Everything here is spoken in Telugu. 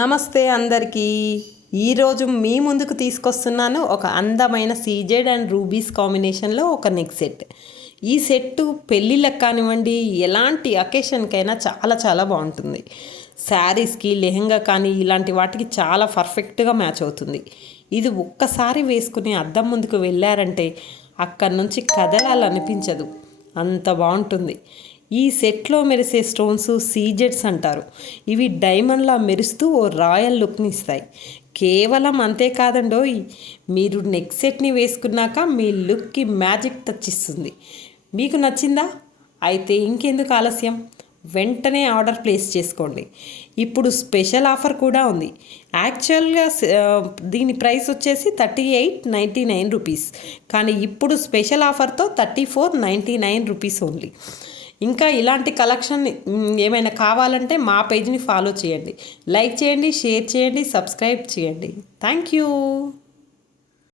నమస్తే అందరికీ. ఈరోజు మీ ముందుకు తీసుకొస్తున్నాను ఒక అందమైన సీజెడ్ అండ్ రూబీస్ కాంబినేషన్లో ఒక నెక్ సెట్. ఈ సెట్టు పెళ్ళిళ్ళకి కానివ్వండి, ఎలాంటి అకేషన్కైనా చాలా చాలా బాగుంటుంది. శారీస్కి, లెహంగా కానీ ఇలాంటి వాటికి చాలా పర్ఫెక్ట్గా మ్యాచ్ అవుతుంది. ఇది ఒక్కసారి వేసుకుని అద్దం ముందుకు వెళ్ళారంటే అక్కడి నుంచి కదలాలనిపించదు, అంత బాగుంటుంది. ఈ సెట్లో మెరిసే స్టోన్స్ సీజెడ్స్ అంటారు. ఇవి డైమండ్లా మెరుస్తూ ఓ రాయల్ లుక్ని ఇస్తాయి. కేవలం అంతేకాదండోయ్, మీరు నెక్ సెట్ని వేసుకున్నాక మీ లుక్కి మ్యాజిక్ టచ్ ఇస్తుంది. మీకు నచ్చిందా? అయితే ఇంకెందుకు ఆలస్యం, వెంటనే ఆర్డర్ ప్లేస్ చేసుకోండి. ఇప్పుడు స్పెషల్ ఆఫర్ కూడా ఉంది. యాక్చువల్గా దీని ప్రైస్ వచ్చేసి 3899 రూపీస్, కానీ ఇప్పుడు స్పెషల్ ఆఫర్తో 3499 రూపీస్ ఓన్లీ. ఇంకా ఇలాంటి కలెక్షన్ ఏమైనా కావాలంటే మా పేజ్ని ఫాలో చేయండి, లైక్ చేయండి, షేర్ చేయండి, సబ్స్క్రైబ్ చేయండి. Thank you.